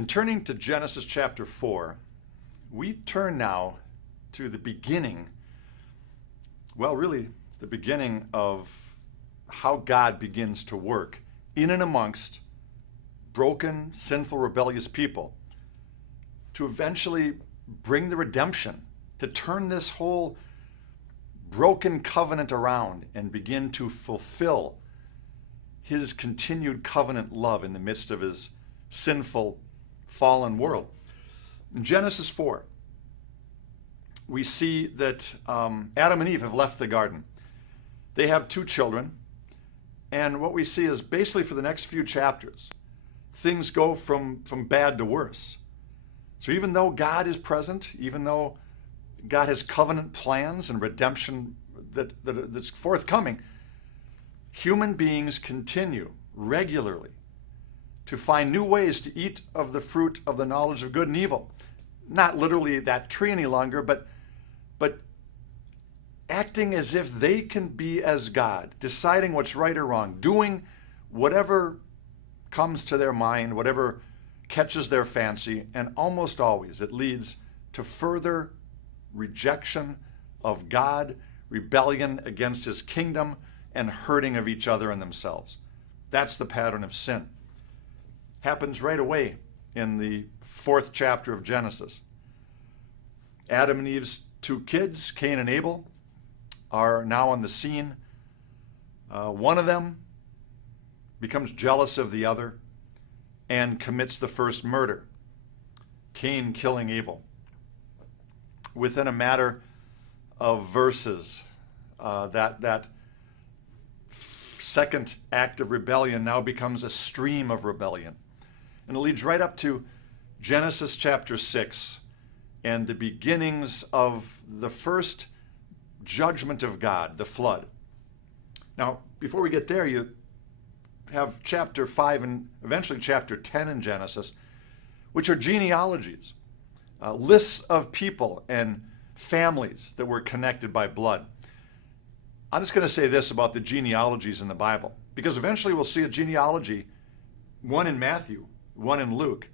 In turning to Genesis chapter 4, we turn now to the beginning, well, really, the beginning of how God begins to work in and amongst broken, sinful, rebellious people to eventually bring the redemption, to turn this whole broken covenant around and begin to fulfill his continued covenant love in the midst of his sinful, fallen world. In Genesis 4, we see that Adam and Eve have left the garden. They have 2 children, and what we see is basically for the next few chapters, things go from bad to worse. So even though God is present, even though God has covenant plans and redemption that's forthcoming, human beings continue regularly to find new ways to eat of the fruit of the knowledge of good and evil. Not literally that tree any longer, but acting as if they can be as God, deciding what's right or wrong, doing whatever comes to their mind, whatever catches their fancy, and almost always it leads to further rejection of God, rebellion against his kingdom, and hurting of each other and themselves. That's the pattern of sin. Happens right away in the 4th chapter of Genesis. Adam and Eve's 2 kids, Cain and Abel, are now on the scene. One of them becomes jealous of the other and commits the first murder, Cain killing Abel. Within a matter of verses, that second act of rebellion now becomes a stream of rebellion. And it leads right up to Genesis chapter 6 and the beginnings of the first judgment of God, the flood. Now, before we get there, you have chapter 5 and eventually chapter 10 in Genesis, which are genealogies, lists of people and families that were connected by blood. I'm just going to say this about the genealogies in the Bible, because eventually we'll see a genealogy, one in Matthew, one in Luke,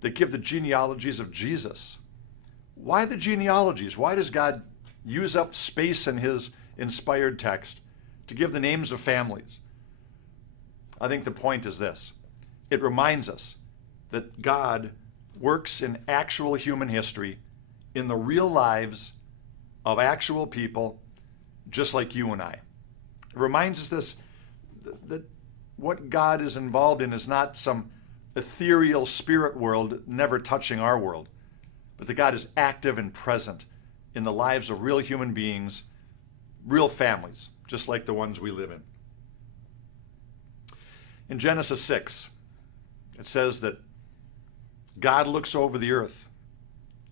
that give the genealogies of Jesus. Why the genealogies? Why does God use up space in his inspired text to give the names of families? I think the point is this. It reminds us that God works in actual human history, in the real lives of actual people, just like you and I. It reminds us this, that what God is involved in is not some ethereal spirit world never touching our world, but that God is active and present in the lives of real human beings, real families, just like the ones we live in. In Genesis 6, it says that God looks over the earth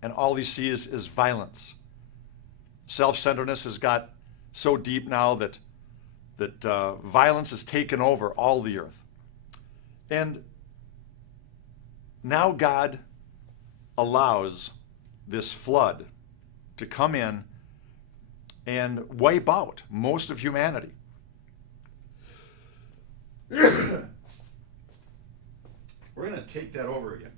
and all he sees is violence. Self-centeredness has got so deep now that violence has taken over all the earth. And now God allows this flood to come in and wipe out most of humanity. We're going to take that over again.